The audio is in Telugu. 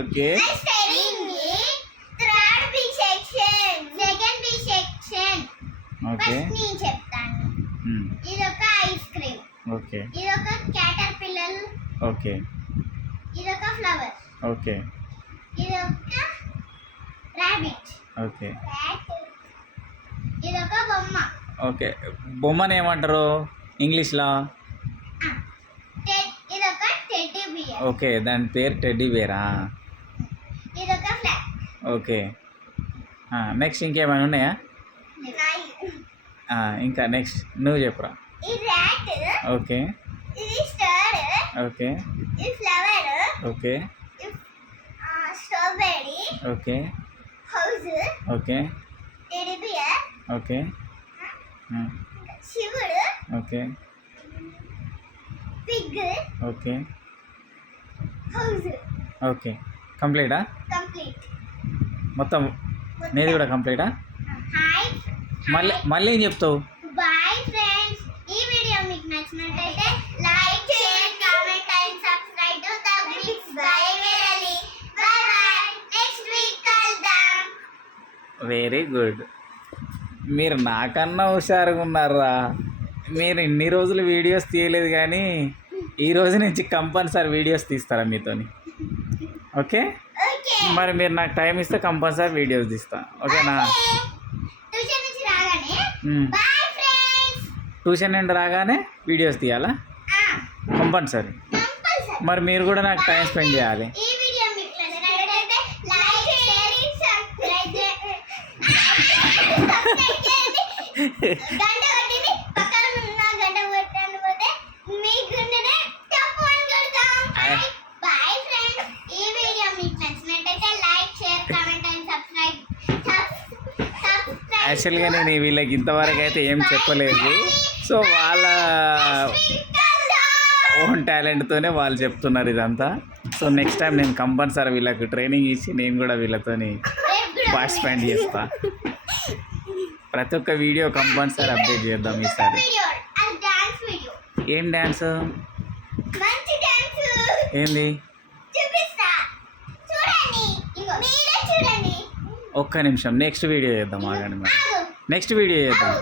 ఓకే ఓకే ఇదొక ఐస్ క్రీమ్. ఓకే ఇదొక క్యాటర్ పిల్లలు. ఓకే ఇదొక ఫ్లవర్. ఓకే ఇదొక రాబిట్. ఓకే ఇదొక బొమ్మ. ఓకే బొమ్మని ఏమంటారు ఇంగ్లీష్లో? ఇదొక టెడ్డీ బియర్. ఓకే దాని పేరు టెడ్డీ బేరా? ఇదొక ఫ్లాగ్. ఓకే నెక్స్ట్ ఇంకేమైనా ఉన్నాయా? ఇంకా నెక్స్ట్ నువ్వు చెప్పురా. ఇది ర్యాట్. ఓకే ఇది స్టార్. ఓకే ఇది flower. Okay strawberry. Okay house. Okay teddy bear. Okay శివుడు. Okay pig. Okay house. Okay కంప్లీటా? కంప్లీట్. మొత్తం నీది కూడా కంప్లీటా? హాయ్ మళ్ళీ ఏం చెప్తావు? Bye friends. ఈ వీడియో మీకు నచ్చినట్లయితే like, share, comment and subscribe to the bigs bye very. Bye bye. Next week కలుద్దాం. Very good. మీరు నాకన్నా హుషారుగా ఉన్నారా. మీరు ఇన్ని రోజులు వీడియోస్ తీయలేదు కానీ ఈ రోజు నుంచి కంపల్సరీ వీడియోస్ తీస్తారా మీతోని? ఓకే మరి మీరు నాకు టైం ఇస్తే కంపల్సరీ వీడియోస్ తీస్తా. ఓకేనా? ట్యూషన్ నుంచి రాగానే బాయ్ ఫ్రెండ్స్. ట్యూషన్ నుండి రాగానే వీడియోస్ తీయాలా కంపల్సరీ? మరి మీరు కూడా నాకు టైం స్పెండ్ చేయాలి. ఈ వీడియో మీకు నచ్చినట్లయితే లైక్, షేర్, సబ్స్క్రైబ్ చేయండి. గంట కొట్టింది పక్కన ఉన్న గంట కొట్టండి పోతే మీ గుండెనే టప్ అని కొడతాం. Bye friends. ఈ వీడియో మీకు నచ్చినట్లయితే like, share, comment and subscribe. యాక్చువల్గా నేను వీళ్ళకి ఇంతవరకు అయితే ఏం చెప్పలేదు. సో వాళ్ళ ఓన్ టాలెంట్తోనే వాళ్ళు చెప్తున్నారు ఇదంతా. సో నెక్స్ట్ టైం నేను కంపల్సరీ వీళ్ళకి ట్రైనింగ్ ఇచ్చి నేను కూడా వీళ్ళతోని పార్టిసిపేట్ చేస్తా. ప్రతి ఒక్క వీడియో కంపల్సరీ అప్డేట్ చేద్దాం ఈసారి. ఏం డ్యాన్స్? ఏంది? ఒక్క నిమిషం నెక్స్ట్ వీడియో చేద్దాం. ఆగండి మరి నెక్స్ట్ వీడియో చేద్దాం.